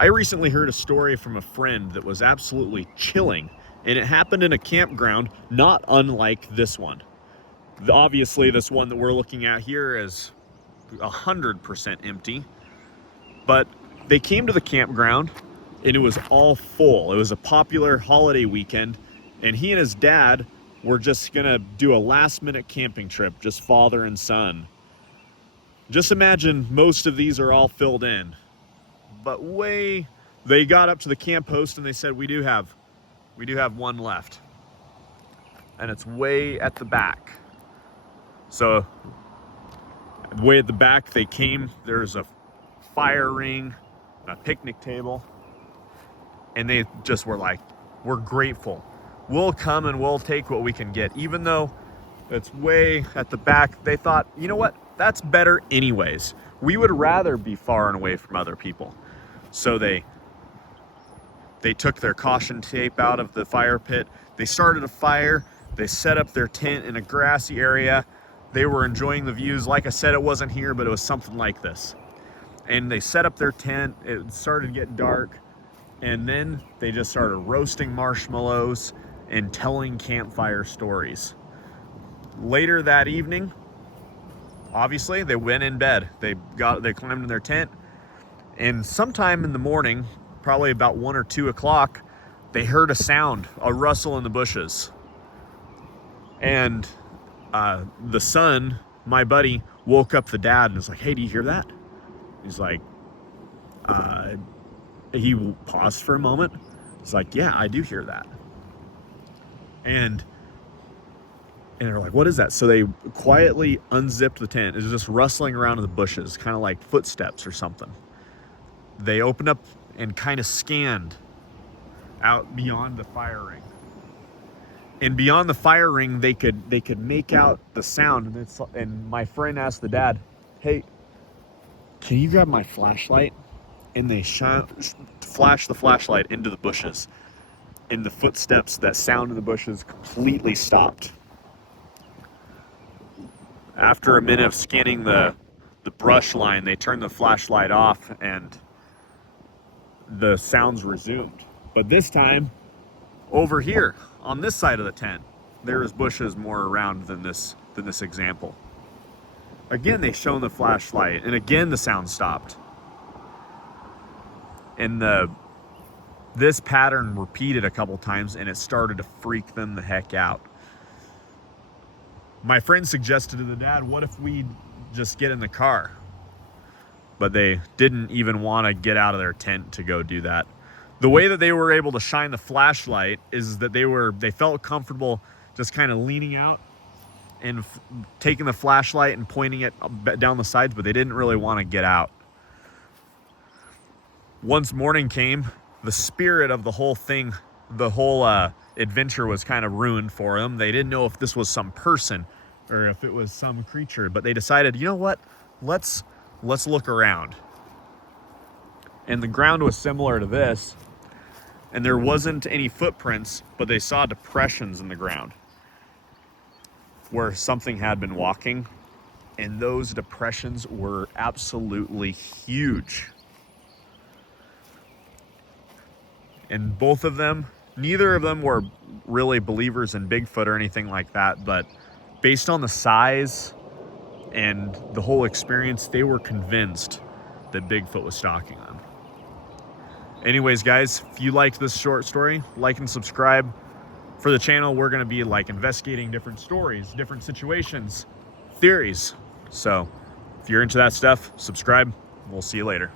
I recently heard a story from a friend that was absolutely chilling, and it happened in a campground not unlike this one. Obviously, this one that we're looking at here is 100% empty, but they came to the campground and it was all full. It was a popular holiday weekend, and he and his dad were just gonna do a last-minute camping trip, just father and son. Just imagine most of these are all filled in. But they got up to the camp host and they said, we do have one left, and it's way at the back. So way at the back they came, there's a fire ring, a picnic table, and they just were like, we're grateful, we'll come and we'll take what we can get. Even though it's way at the back, they thought, you know what, that's better anyways. We would rather be far and away from other people. So they took their caution tape out of the fire pit. They started a fire. They set up their tent in a grassy area. They were enjoying the views. Like I said, it wasn't here, but it was something like this. And they set up their tent. It started getting dark. And then they just started roasting marshmallows and telling campfire stories. Later that evening, obviously, they went in bed. They climbed in their tent. And sometime in the morning, probably about 1 or 2 o'clock, they heard a sound, a rustle in the bushes. And the son, my buddy, woke up the dad and was like, hey, do you hear that? He's like, he paused for a moment. He's like, yeah, I do hear that. And they're like, what is that? So they quietly unzipped the tent. It was just rustling around in the bushes, kind of like footsteps or something. They opened up and kind of scanned out beyond the fire ring. And beyond the fire ring, they could make out the sound. And my friend asked the dad, hey, can you grab my flashlight? And they flashed the flashlight into the bushes. And the footsteps, that sound in the bushes, completely stopped. After a minute of scanning the brush line, they turned the flashlight off and the sounds resumed. But this time, over here on this side of the tent, there is bushes more around than this example. Again, they shone the flashlight, and again the sound stopped. And this pattern repeated a couple times, and it started to freak them the heck out. My friend suggested to the dad, what if we just get in the car? But they didn't even want to get out of their tent to go do that. The way that they were able to shine the flashlight is that they felt comfortable just kind of leaning out and taking the flashlight and pointing it down the sides, but they didn't really want to get out. Once morning came, the spirit of the whole thing, the whole adventure was kind of ruined for them. They didn't know if this was some person or if it was some creature, but they decided, you know what, let's look around. And the ground was similar to this, and there wasn't any footprints, but they saw depressions in the ground where something had been walking, and those depressions were absolutely huge. And both of them, neither of them were really believers in Bigfoot or anything like that, but based on the size and the whole experience, they were convinced that Bigfoot was stalking them. Anyways, guys, if you liked this short story, like and subscribe. For the channel, we're going to be investigating different stories, different situations, theories. So if you're into that stuff, subscribe. We'll see you later.